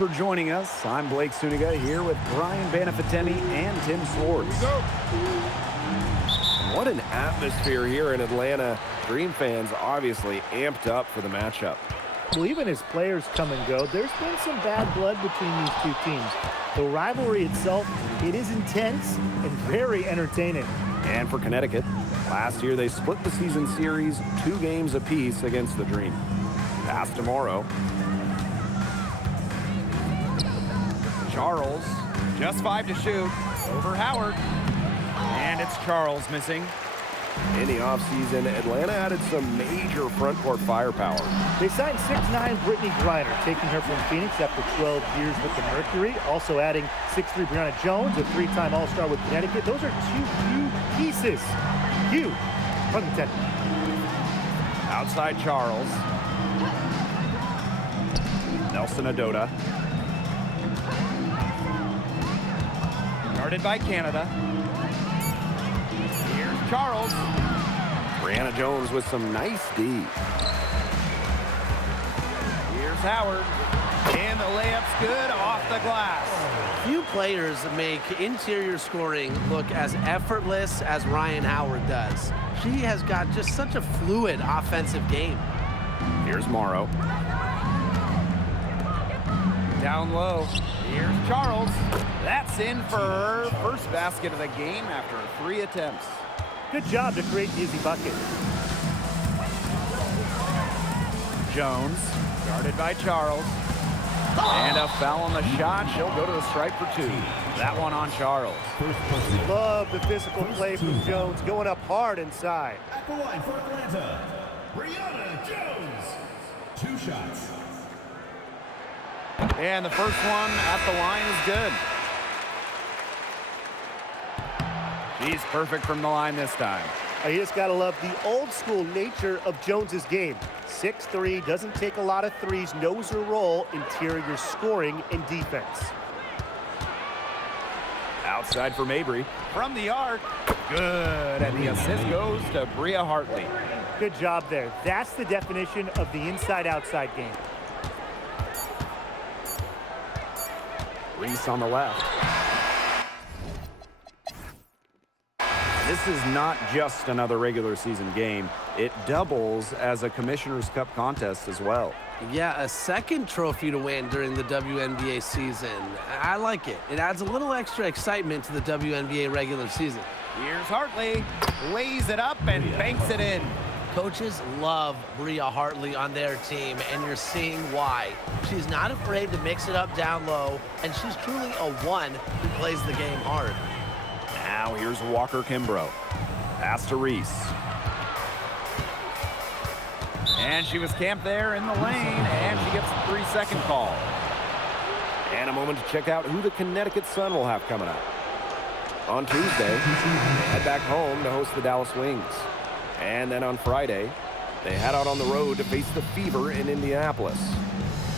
For joining us. I'm Blake Suniga here with Brian Banafiteni and Tim Swartz. What an atmosphere here in Atlanta. Dream fans obviously amped up for the matchup. Well, even as players come and go, there's been some bad blood between these two teams. The rivalry itself, it is intense and very entertaining. And for Connecticut, last year they split the season series 2 games apiece against the Dream. Pass to Morrow. Charles, just 5 to shoot, over Howard. And it's Charles missing. In the offseason, Atlanta added some major front court firepower. They signed 6'9" Brittany Griner, taking her from Phoenix after 12 years with the Mercury. Also adding 6'3" Brianna Jones, a 3-time All-Star with Connecticut. Those are 2 huge pieces. Huge. Pun intended. Outside Charles. Nelson Adota. Guarded by Canada. Here's Charles. Brianna Jones with some nice D. Here's Howard. And the layup's good off the glass. Few players make interior scoring look as effortless as Ryan Howard does. She has got just such a fluid offensive game. Here's Morrow. Down low. Here's Charles. That's in for her first basket of the game after 3 attempts. Good job to create the easy bucket. Jones, guarded by Charles. And a foul on the shot. She'll go to the stripe for 2. That one on Charles. Love the physical play from Jones, going up hard inside. At the line for Atlanta, Brianna Jones. 2 shots. And the first one at the line is good. She's perfect from the line this time. You just got to love the old school nature of Jones's game. 6'3", doesn't take a lot of threes, knows her role, interior scoring and defense. Outside for Mabry. From the arc. Good. And the assist goes to Bria Hartley. Good job there. That's the definition of the inside-outside game. Reese on the left. This is not just another regular season game. It doubles as a Commissioner's Cup contest as well. Yeah, a second trophy to win during the WNBA season. I like it. It adds a little extra excitement to the WNBA regular season. Here's Hartley. Lays it up and banks it in. Coaches love Bria Hartley on their team, and you're seeing why. She's not afraid to mix it up down low, and she's truly a 1 who plays the game hard. Now here's Walker Kimbrough. Pass to Reese. And she was camped there in the lane, and she gets a 3-second call. And a moment to check out who the Connecticut Sun will have coming up. On Tuesday, they head back home to host the Dallas Wings. And then on Friday, they head out on the road to face the Fever in Indianapolis.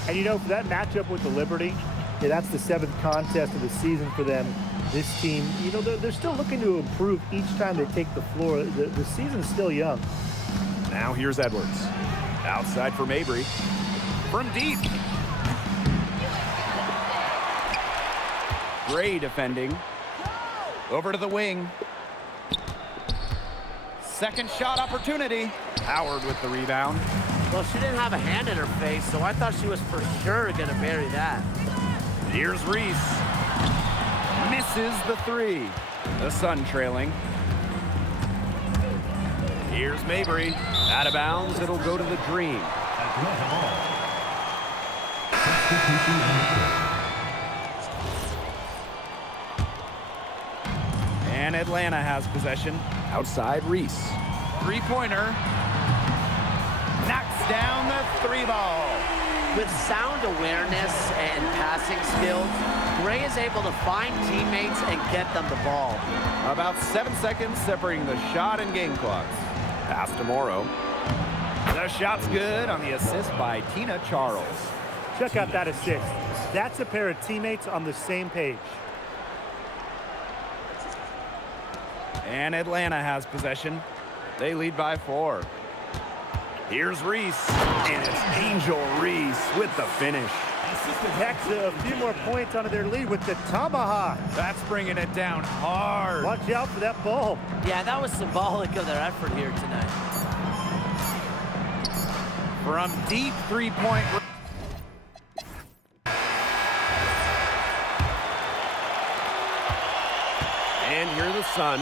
And you know, for that matchup with the Liberty, that's the 7th contest of the season for them. This team, you know, they're still looking to improve each time they take the floor. The season's still young. Now here's Edwards. Outside for Mabry. From deep. Gray defending. Over to the wing. Second shot opportunity. Howard with the rebound. Well, she didn't have a hand in her face, so I thought she was for sure going to bury that. Here's Reese. Misses the 3. The Sun trailing. Here's Mabry. Out of bounds, it'll go to the Dream. And Atlanta has possession. Outside, Reese. 3-pointer. Knocks down the 3 ball. With sound awareness and passing skills, Gray is able to find teammates and get them the ball. About 7 seconds separating the shot and game clocks. Pass to Morrow. The shot's good on the assist by Tina Charles. Check out that assist. That's a pair of teammates on the same page. And Atlanta has possession. They lead by 4. Here's Reese. And it's Angel Reese with the finish. Tacks a few more points onto their lead with the tomahawk. That's bringing it down hard. Watch out for that ball. Yeah, that was symbolic of their effort here tonight. From deep three-point. And here are the Sun.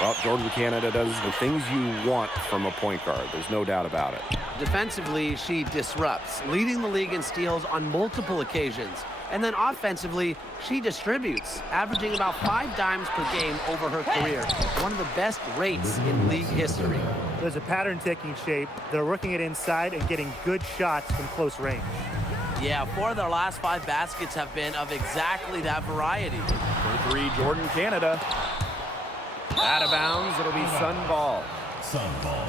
Well, Jordan Canada does the things you want from a point guard. There's no doubt about it. Defensively, she disrupts, leading the league in steals on multiple occasions. And then offensively, she distributes, averaging about 5 dimes per game over her career. One of the best rates in league history. There's a pattern taking shape. They're working it inside and getting good shots from close range. Yeah, 4 of their last 5 baskets have been of exactly that variety. For 3, Jordan Canada. Out of bounds, it'll be Sun ball. Sun ball.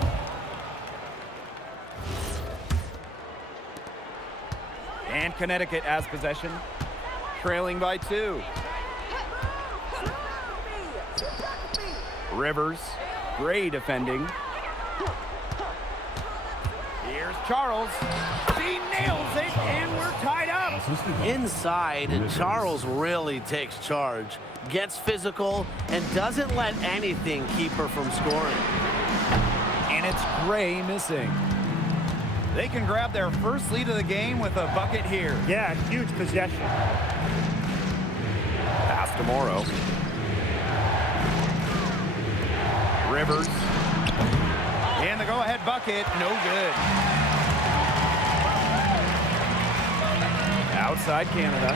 And Connecticut has possession, trailing by 2. Rivers, Gray defending. Here's Charles. He nails it, and we're tied up. Inside, Charles really takes charge, gets physical, and doesn't let anything keep her from scoring. And it's Gray missing. They can grab their first lead of the game with a bucket here. Yeah, huge possession. Pass to Morrow. Rivers. And the go-ahead bucket, no good. Outside Canada.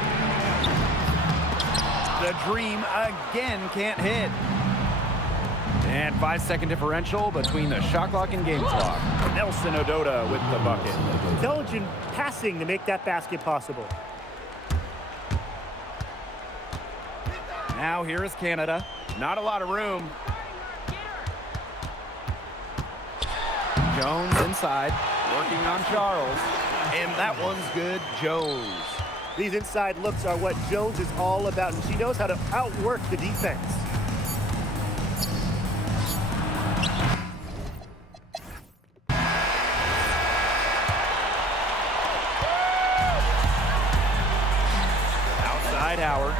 The Dream again can't hit. And 5-second differential between the shot clock and game clock. Nelson Ododa with the bucket. Intelligent passing to make that basket possible. Now here is Canada. Not a lot of room. Jones inside, working on Charles. And that one's good, Jones. These inside looks are what Jones is all about, and she knows how to outwork the defense. Outside Howard.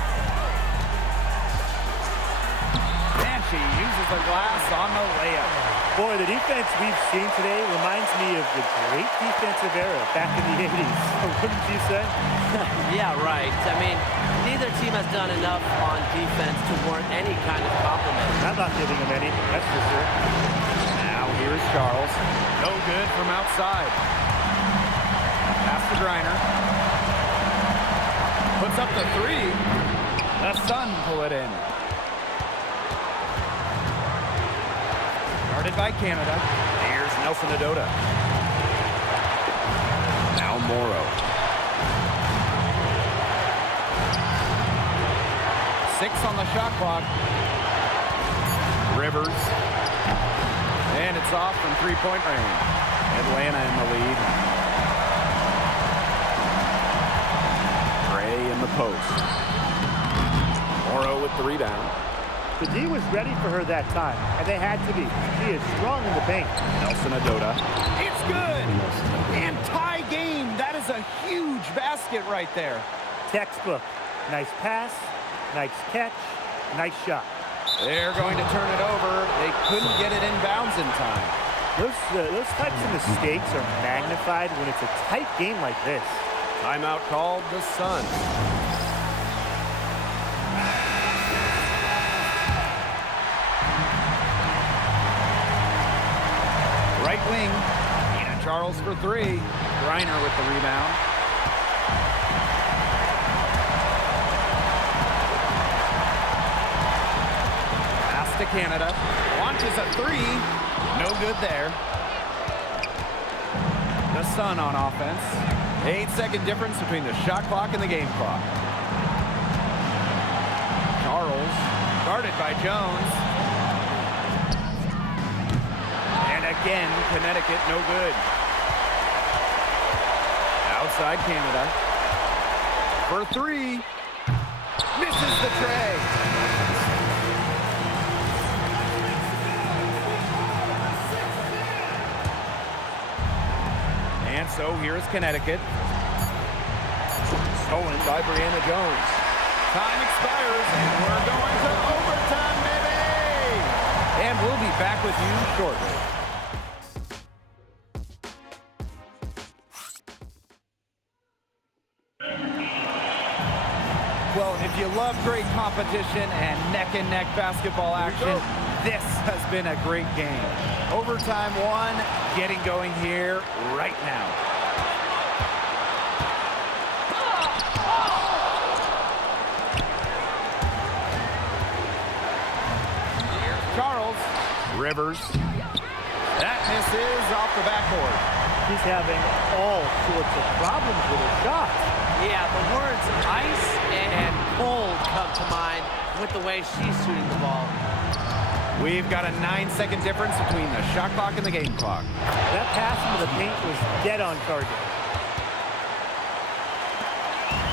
And she uses the glass on the layup. Boy, the defense we've seen today reminds me of the great defensive era back in the 80s. Wouldn't you say? Yeah, right. I mean, neither team has done enough on defense to warrant any kind of compliment. I'm not giving him any, that's for sure. Now here's Charles. No good from outside. Pass to Griner. Puts up the 3. The Sun pull it in. Guarded by Canada. Here's Nelson Ododa. Now Morrow. 6 on the shot clock. Rivers. And it's off from three-point range. Atlanta in the lead. Gray in the post. Morrow with the rebound. The D was ready for her that time, and they had to be. She is strong in the paint. Nelson Ododa. It's good! And tie game. That is a huge basket right there. Textbook. Nice pass, nice catch, nice shot. They're going to turn it over. They couldn't get it in bounds in time. Those types of mistakes are magnified when it's a tight game like this. Timeout called the Sun. Right wing. Tina Charles for 3. Griner with the rebound. Pass to Canada. Launches a 3. No good there. The Sun on offense. 8-second difference between the shot clock and the game clock. Charles, guarded by Jones. And again, Connecticut, no good. Outside Canada. For 3. Misses the tray. And so here's Connecticut. stolen by Brianna Jones. Time expires, and we're going to overtime, baby! And we'll be back with you shortly. Well, if you love great competition and neck-and-neck basketball action, this has been a great game. Overtime one, getting going here right now. Charles. Rivers. That misses off the backboard. He's having all sorts of problems with his shot. Yeah, the words ice and cold come to mind with the way she's shooting the ball. We've got a 9-second difference between the shot clock and the game clock. That pass into the paint was dead on target.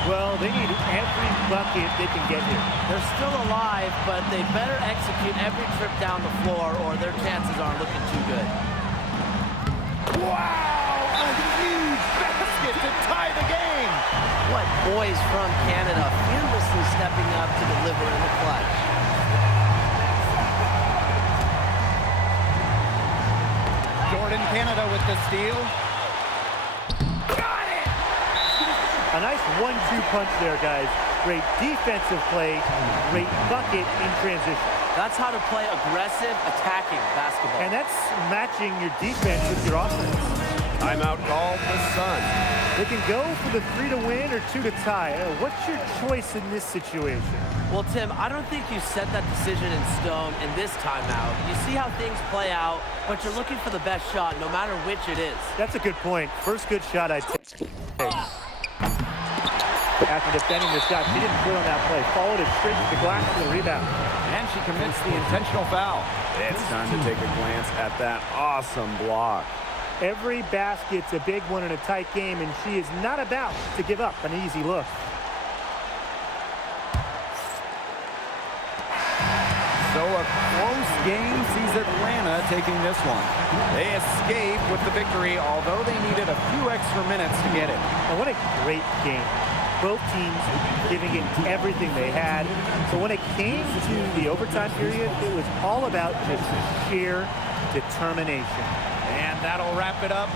Well, they need every bucket they can get here. They're still alive, but they better execute every trip down the floor or their chances aren't looking too good. Wow! A huge basket to tie the game! What boys from Canada fearlessly stepping up to deliver in the clutch. Jordan, Canada with the steal. Got it! A nice 1-2 punch there, guys. Great defensive play, great bucket in transition. That's how to play aggressive, attacking basketball. And that's matching your defense with your offense. Timeout called the Suns. They can go for the 3 to win or 2 to tie. What's your choice in this situation? Well, Tim, I don't think you set that decision in stone in this timeout. You see how things play out, but you're looking for the best shot no matter which it is. That's a good point. First good shot I'd take. After defending the shot, she didn't quit on that play. Followed it straight to the glass for the rebound. And she commits the intentional foul. It's time to take a glance at that awesome block. Every basket's a big one in a tight game, and she is not about to give up an easy look. So a close game sees Atlanta taking this one. They escape with the victory, although they needed a few extra minutes to get it. And what a great game. Both teams giving it everything they had. But when it came to the overtime period, it was all about just sheer determination. And that'll wrap it up